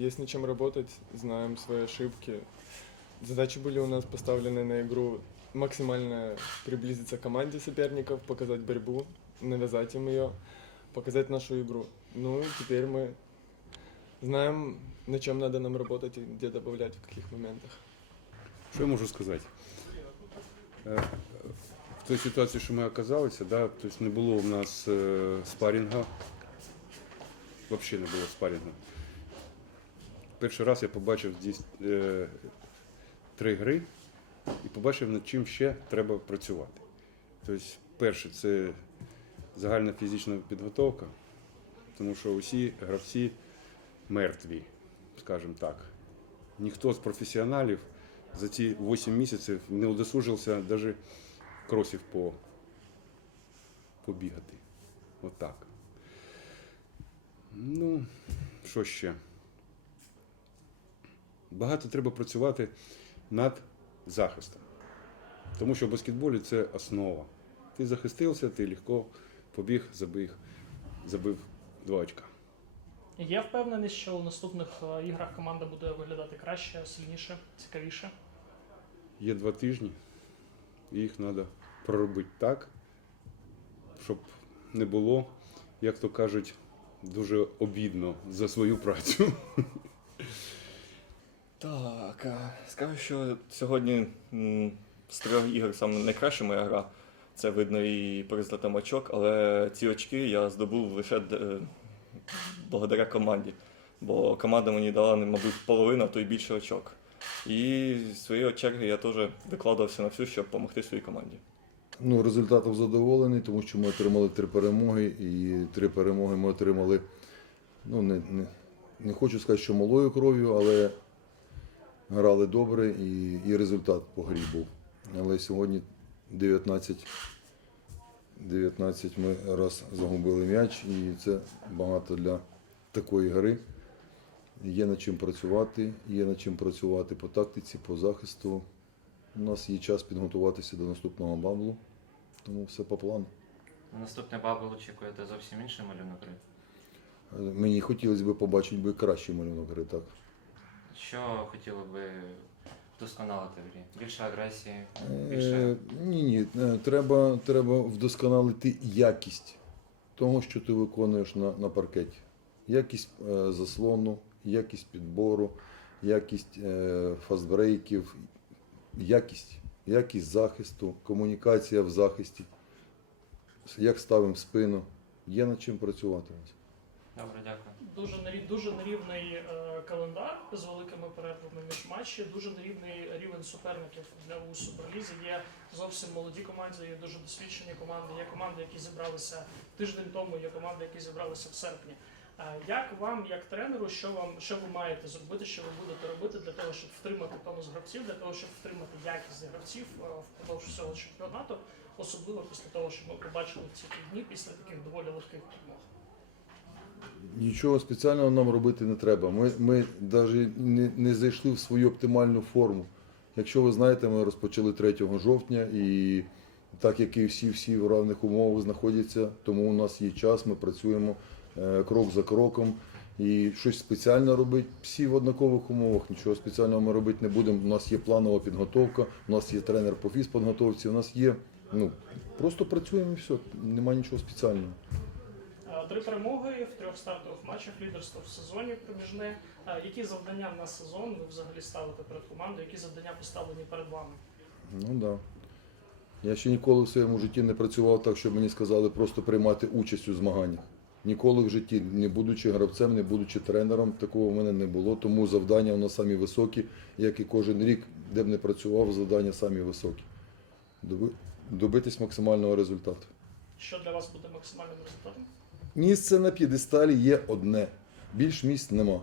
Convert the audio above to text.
есть над чем работать, знаем свои ошибки. Задачи были у нас поставлены на игру максимально приблизиться к команде соперников, показать борьбу, навязать им ее, показать нашу игру. Ну и теперь мы знаем, на чем надо нам работать и где добавлять, в каких моментах. Що я можу сказати? Е, В той ситуації, що ми оказалися, да, тобто не було в нас е, спарінга. Взагалі не було спарінга. Перший раз я побачив здесь е, три гри і побачив, над чим ще треба працювати. Тобто, перше, це загальна фізична підготовка, тому що усі гравці мертві, скажімо так. Ніхто з професіоналів за ці 8 місяців не удосужився навіть кросів по, побігати. Отак. Ну, що ще? Багато треба працювати над захистом. Тому що в баскетболі це основа. Ти захистився, ти легко побіг, забіг, забив два очка. Є впевненість, що у наступних е, іграх команда буде виглядати краще, сильніше, цікавіше. Є два тижні, і їх треба проробити так, щоб не було, як то кажуть, дуже обідно за свою працю. Так, скажу, що сьогодні з трьох ігор саме найкраща моя гра. Це видно і по результатам очок, але ці очки я здобув лише благодаря команді. Бо команда мені дала, мабуть, половину, а то й більше очок. І з своєї черги я теж викладався на всю, щоб допомогти своїй команді. Ну, результатом задоволений, тому що ми отримали три перемоги, і три перемоги ми отримали. Ну, не, не, не хочу сказати, що малою кров'ю, але грали добре і, і результат по грі був. Але сьогодні 19, 19 ми раз загубили м'яч, і це багато для такої гри. Є над чим працювати, є над чим працювати по тактиці, по захисту. У нас є час підготуватися до наступного баблу, тому все по плану. Наступний бабл очікуєте зовсім інший малюнок гри. Мені хотілося б побачити би кращий малюнок гри, так. Що хотіли би вдосконалити в грі? Більше агресії, Е, більше. Ні, ні, е, треба, треба вдосконалити якість того, що ти виконуєш на, на паркеті. Якість е, заслону, якість підбору, якість е, фастбрейків, якість, якість захисту, комунікація в захисті, як ставимо спину. Є над чим працювати. у нас. Добре, дякую. Дуже нарів- дуже нерівний е, календар з великими перервами між матчі, дуже нерівний рівень суперників для у суперлізі. Є зовсім молоді команди, є дуже досвідчені команди. Є команди, які зібралися тиждень тому. Є команди, які зібралися в серпні. Е, Як вам, як тренеру, що вам що ви маєте зробити, що ви будете робити для того, щоб втримати тонус гравців, для того, щоб втримати якість гравців е, впродовж всього чемпіонату, особливо після того, що ми побачили ці дні після таких доволі легких перемог? Нічого спеціального нам робити не треба. Ми, ми навіть не, не зайшли в свою оптимальну форму. Якщо ви знаєте, ми розпочали 3 жовтня і так як і всі всі в равних умовах знаходяться, тому у нас є час, ми працюємо е, крок за кроком. І щось спеціально робити всі в однакових умовах. Нічого спеціального ми робити не будемо. У нас є планова підготовка, у нас є тренер по фізподготовці, у нас є. Ну просто працюємо і все. Немає нічого спеціального. Три перемоги в трьох стартових матчах лідерство в сезоні проміжне. Е, Які завдання на сезон ви взагалі ставите перед командою? Які завдання поставлені перед вами? Ну так. Да. Я ще ніколи в своєму житті не працював так, щоб мені сказали просто приймати участь у змаганнях. Ніколи в житті, не будучи гравцем, не будучи тренером, такого в мене не було. Тому завдання у нас самі високі, як і кожен рік, де б не працював, завдання самі високі. Доби- Добитись максимального результату. Що для вас буде максимальним результатом? Місце на п'єдесталі є одне. Більш місць нема.